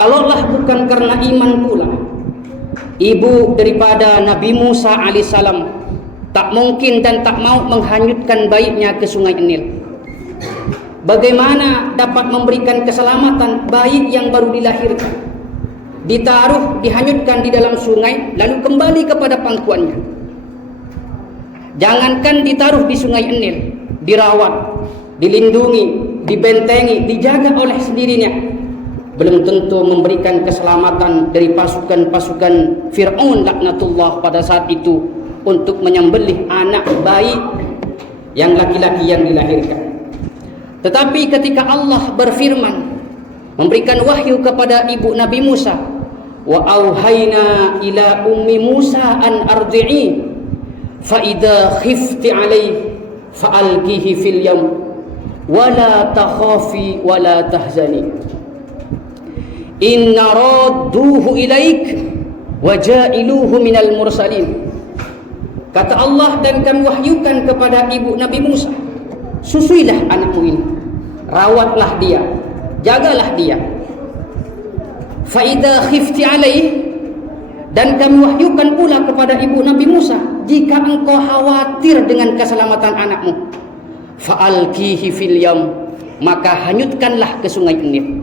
Kalaulah bukan karena iman pula, ibu daripada Nabi Musa alaihissalam tak mungkin dan tak mau menghanyutkan bayinya ke sungai Nil. Bagaimana dapat memberikan keselamatan bayi yang baru dilahirkan, ditaruh, dihanyutkan di dalam sungai, lalu kembali kepada pangkuannya? Jangankan ditaruh di sungai Nil, dirawat, dilindungi, dibentengi, dijaga oleh sendirinya, belum tentu memberikan keselamatan dari pasukan-pasukan Fir'aun laknatullah pada saat itu untuk menyembelih anak bayi yang laki-laki yang dilahirkan. Tetapi ketika Allah berfirman, memberikan wahyu kepada ibu Nabi Musa, wa auhayna ila ummi Musa an ardi'i fa idza khifti alaihi fa alqihi fil yam wa la takhafi wa la tahzani inna radduhu ilaik wa ja'iluhu minal mursalin. Kata Allah, dan kami wahyukan kepada ibu Nabi Musa, susuilah anakmu ini, rawatlah dia, jagalah dia. Fa idza khifti alaih, dan kami wahyukan pula kepada ibu Nabi Musa, jika engkau khawatir dengan keselamatan anakmu, fa alqihi fil yam, maka hanyutkanlah ke sungai Nil.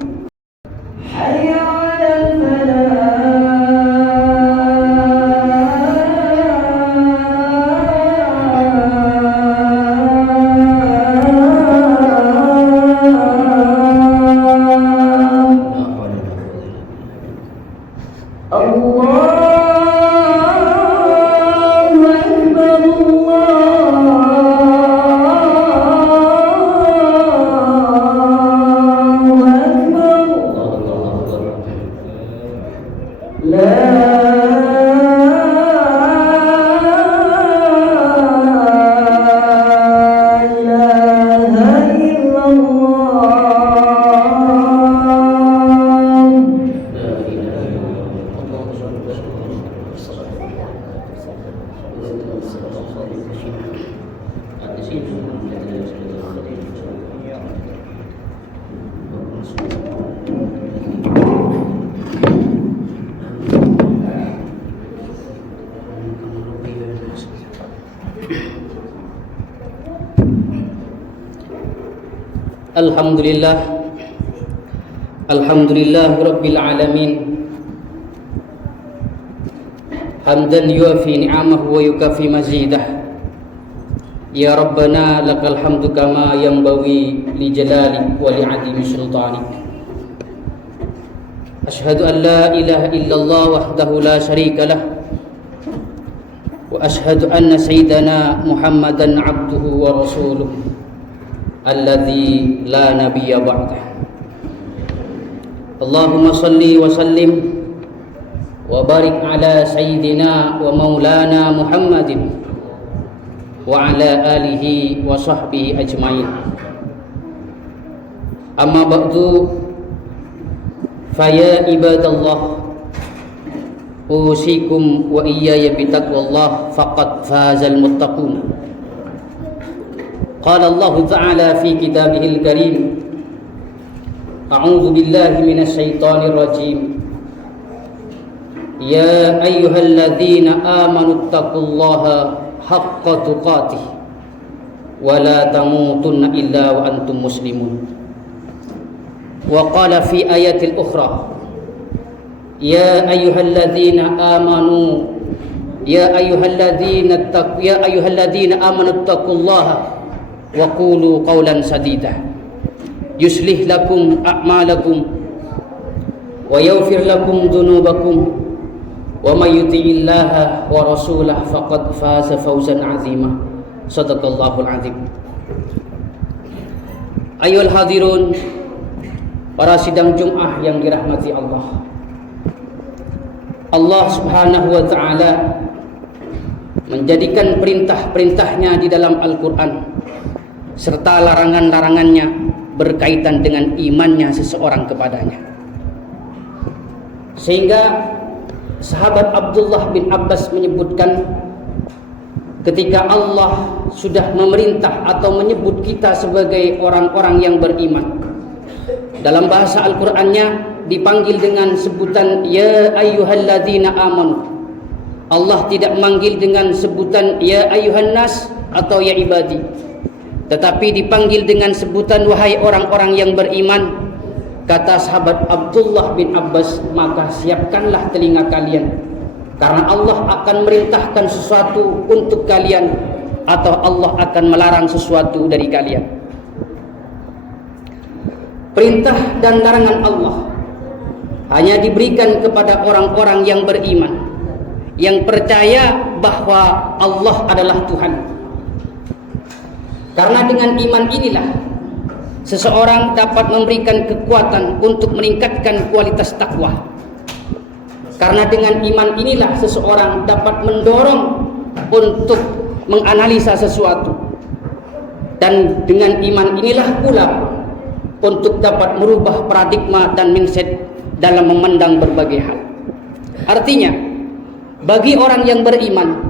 Alhamdulillah, alhamdulillah rabbil alamin, hamdan yuafi ni'amahu wa yukafi mazidah. Ya Rabbana lakal hamdu kama yanbaghi li jalali wa li 'azimi sultanik. Ashhadu an la ilaha illallah wahdahu la syarika lah, wa ashhadu anna sayyidana Muhammadan 'abduhu wa rasuluh alladzi la nabiyya ba'dah. Allahumma salli wa sallim wa barik ala sayyidina wa maulana Muhammadin wa ala alihi wa sahbihi ajmain. Amma ba'du, faya ibadallah, usikum wa iyaya bitaqwallah faqad fazal muttaqun. Qala Allah Ta'ala fi kitabihil karim, a'udzu billahi minasy syaithanir rajim. Ya ayyuhalladzina amanu taqullaha haqqa tuqatih wa la tamutunna illa wa antum muslimun. Wa qala fi ayatil ukhra, ya ayyuhalladzina amanu ya ayyuhalladzina amanu taqullaha wa qulu qawlan sadida yuslih lakum a'malakum wa yaghfir lakum dhunubakum wa may yuti'illaha wa rasulahu faqad faza fawzan 'azima. Shadaqallahul 'azim. Ayyuhal hadirun, para sidang Jumat yang dirahmati Allah. Allah Subhanahu wa taala menjadikan perintah-perintahnya di dalam Al-Qur'an serta larangan-larangannya berkaitan dengan imannya seseorang kepadanya. Sehingga sahabat Abdullah bin Abbas menyebutkan, ketika Allah sudah memerintah atau menyebut kita sebagai orang-orang yang beriman, dalam bahasa Al-Qur'annya dipanggil dengan sebutan ya ayyuhalladzina amanu. Allah tidak manggil dengan sebutan ya ayyuhan nas atau ya ibadi, tetapi dipanggil dengan sebutan wahai orang-orang yang beriman. Kata sahabat Abdullah bin Abbas, maka siapkanlah telinga kalian, karena Allah akan merintahkan sesuatu untuk kalian atau Allah akan melarang sesuatu dari kalian. Perintah dan larangan Allah hanya diberikan kepada orang-orang yang beriman, yang percaya bahwa Allah adalah Tuhan. Karena dengan iman inilah seseorang dapat memberikan kekuatan untuk meningkatkan kualitas takwa. Karena dengan iman inilah seseorang dapat mendorong untuk menganalisa sesuatu. Dan dengan iman inilah pula untuk dapat merubah paradigma dan mindset dalam memandang berbagai hal. Artinya, bagi orang yang beriman,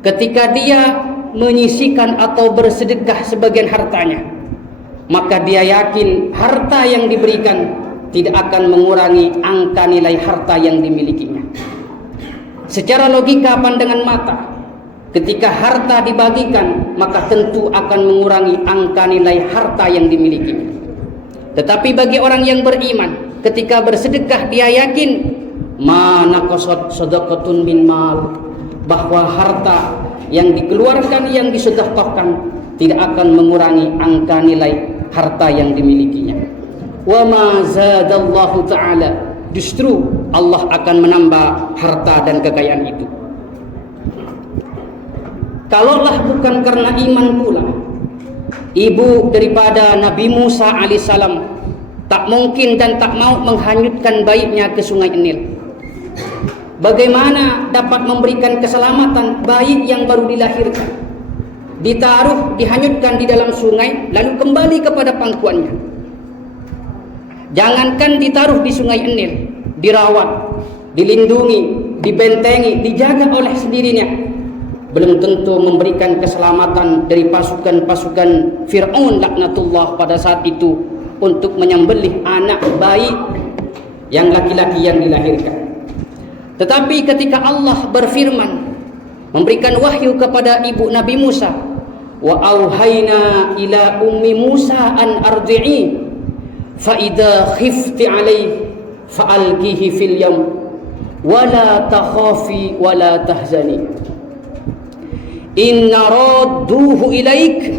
ketika dia menyisihkan atau bersedekah sebagian hartanya, maka dia yakin harta yang diberikan tidak akan mengurangi angka nilai harta yang dimilikinya. Secara logika pandangan mata, ketika harta dibagikan, maka tentu akan mengurangi angka nilai harta yang dimilikinya. Tetapi bagi orang yang beriman, ketika bersedekah dia yakin ma naqasat shadaqatun min mal, bahwa harta yang dikeluarkan, yang disedekahkan tidak akan mengurangi angka nilai harta yang dimilikinya. Wa ma zadallahu ta'ala, justru Allah akan menambah harta dan kekayaan itu. Kalaulah bukan karena iman pula, ibu daripada Nabi Musa alaihissalam tak mungkin dan tak mau menghanyutkan bayinya ke sungai Nil. Bagaimana dapat memberikan keselamatan bayi yang baru dilahirkan, ditaruh, dihanyutkan di dalam sungai, lalu kembali kepada pangkuannya? Jangankan ditaruh di sungai Nil, dirawat, dilindungi, dibentengi, dijaga oleh sendirinya, belum tentu memberikan keselamatan dari pasukan-pasukan Fir'aun laknatullah pada saat itu untuk menyembelih anak bayi yang laki-laki yang dilahirkan. Tetapi ketika Allah berfirman, memberikan wahyu kepada ibu Nabi Musa, wa auhayna ila ummi Musa an ardi'i fa idza khifti alaihi fa'alqihi fil yam wa la takhafi wa la tahzani inna radduhu ilaik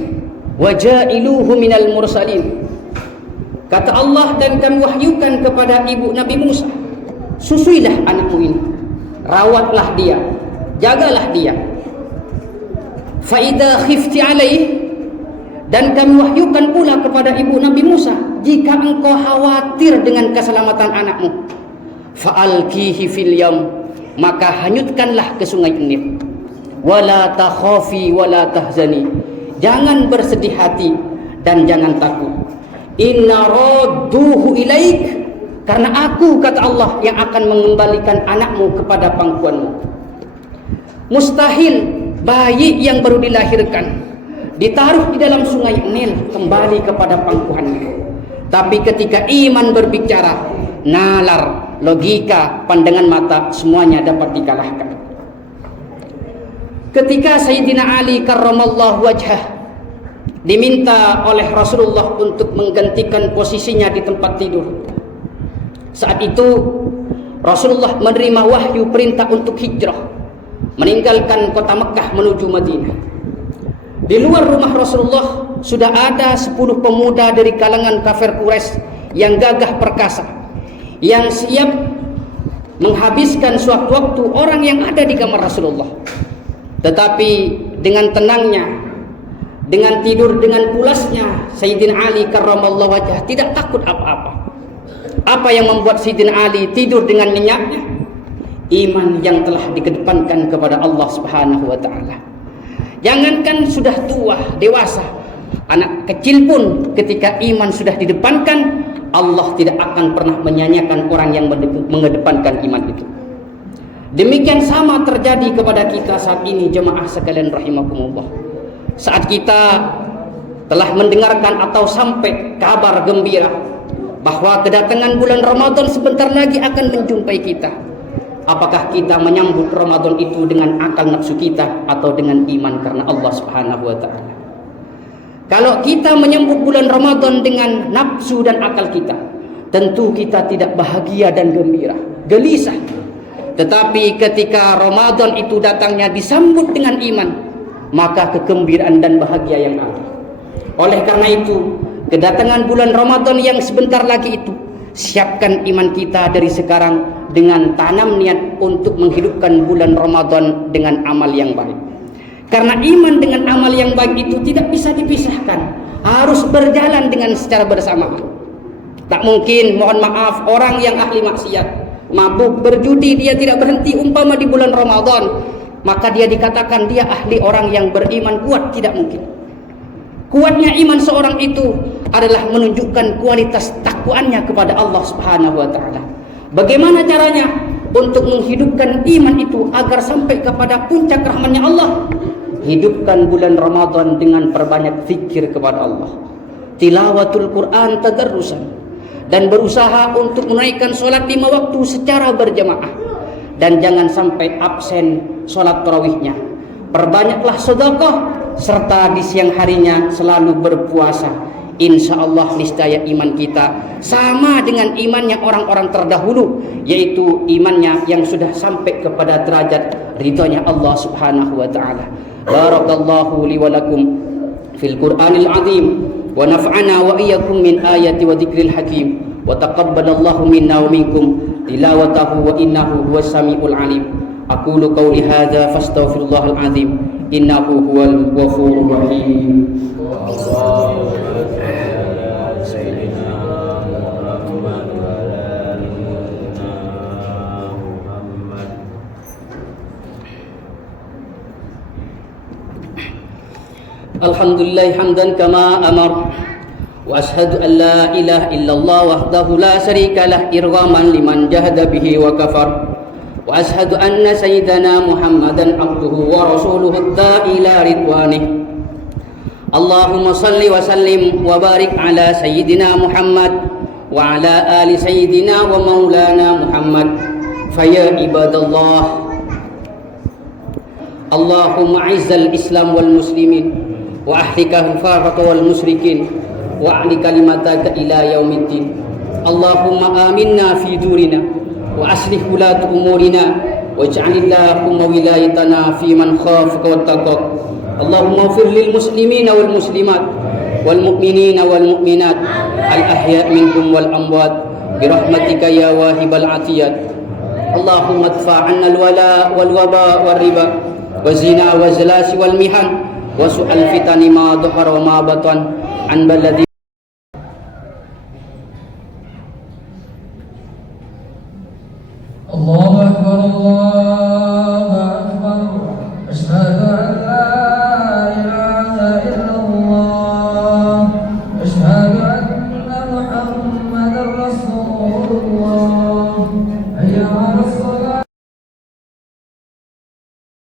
wa ja'iluhu minal mursalin. Kata Allah, dan kami wahyukan kepada ibu Nabi Musa, susuilah anakmu ini, rawatlah dia, jagalah dia. Fa idza khifti alaih, dan kami wahyukan pula kepada ibu Nabi Musa, jika engkau khawatir dengan keselamatan anakmu, fa'alqihi fil yam, maka hanyutkanlah ke sungai Nil. Wala takhafi wala tahzani, jangan bersedih hati dan jangan takut. Inna radduhu ilaik, karena aku, kata Allah, yang akan mengembalikan anakmu kepada pangkuanmu. Mustahil bayi yang baru dilahirkan ditaruh di dalam sungai Nil kembali kepada pangkuannya. Tapi ketika iman berbicara, nalar, logika, pandangan mata, semuanya dapat dikalahkan. Ketika Sayyidina Ali karramallahu wajhah diminta oleh Rasulullah untuk menggantikan posisinya di tempat tidur, saat itu Rasulullah menerima wahyu perintah untuk hijrah, meninggalkan kota Mekah menuju Madinah. Di luar rumah Rasulullah sudah ada 10 pemuda dari kalangan kafir Quraisy yang gagah perkasa, yang siap menghabiskan suatu waktu orang yang ada di kamar Rasulullah. Tetapi dengan tenangnya, dengan tidur dengan pulasnya, Sayyidina Ali karramallahu wajhah tidak takut apa-apa. Apa yang membuat Sayyidina Ali tidur dengan nyenyaknya? Iman yang telah dikedepankan kepada Allah Subhanahu wa taala. Jangankan sudah tua, dewasa, anak kecil pun ketika iman sudah didepankan, Allah tidak akan pernah menyanyiakan orang yang mengedepankan iman itu. Demikian sama terjadi kepada kita saat ini, jemaah sekalian rahimakumullah. Saat kita telah mendengarkan atau sampai kabar gembira bahwa kedatangan bulan Ramadan sebentar lagi akan menjumpai kita. Apakah kita menyambut Ramadan itu dengan akal nafsu kita atau dengan iman karena Allah Subhanahu wa taala? Kalau kita menyambut bulan Ramadan dengan nafsu dan akal kita, tentu kita tidak bahagia dan gembira, gelisah. Tetapi ketika Ramadan itu datangnya disambut dengan iman, maka kegembiraan dan bahagia yang ada. Oleh karena itu, kedatangan bulan Ramadan yang sebentar lagi itu, siapkan iman kita dari sekarang dengan tanam niat untuk menghidupkan bulan Ramadan dengan amal yang baik. Karena iman dengan amal yang baik itu tidak bisa dipisahkan, harus berjalan dengan secara bersamaan. Tak mungkin, mohon maaf, orang yang ahli maksiat, mabuk, berjudi, dia tidak berhenti umpama di bulan Ramadan, maka dia dikatakan dia ahli orang yang beriman kuat. Tidak mungkin. Kuatnya iman seorang itu adalah menunjukkan kualitas takwaannya kepada Allah Subhanahu wa taala. Bagaimana caranya untuk menghidupkan iman itu agar sampai kepada puncak rahmatnya Allah? Hidupkan bulan Ramadan dengan perbanyak zikir kepada Allah, tilawatul Quran tadarrusan, dan berusaha untuk menaikkan solat 5 waktu secara berjamaah, dan jangan sampai absen solat tarawihnya. Perbanyaklah sedekah, serta di siang harinya selalu berpuasa. Insya Allah niscaya iman kita sama dengan imannya orang-orang terdahulu, yaitu imannya yang sudah sampai kepada derajat ridhonya Allah Subhanahu wa taala. Barakallahu li wa lakum fil Qur'anil azim wa naf'ana wa iyyakum min ayati wa dzikril hakim wa taqabbalallahu minna wa minkum tilawatahu wa innahu huwas samiul alim. Aqulu qawli hadza fastaghfirullahal azim innahu huwal ghafurur rahim. Alhamdulillah hamdan kama amar wa ashhadu an la ilaha illallah wahdahu la syarika lah irghaman liman jahada bihi wa kafar. Wa ashhadu anna sayyidana Muhammadan abduhu wa rasuluhu ad-da'i ila ridwanih. Allahumma salli wa sallim wa barik ala sayyidina Muhammad wa ala ali sayyidina wa maulana Muhammad. Faya ibadallah, Allahumma izzal Islam wal muslimin wa ahlika al-farqa wal musyrikin wa ahli kalimataka ila yaumiddin. Allahumma aminna fi durina wa aslih ulatu umurina waj'alillahumma wilayatana fi man khafaka wattaqak. Allahumma ighfir lil muslimina wal muslimat wal mu'minina wal mu'minat al ahya' minhum wal amwat bi rahmatika ya wahibal atiyat. Allahumma adfa' 'anna al wala wal waba wal riba wa zina wa zalasi wal mihan wa su'al fitani ma dhahara wa ma batan an baladi. Allahu akbar, Allahu akbar, asyhadu an la ilaha illallah, asyhadu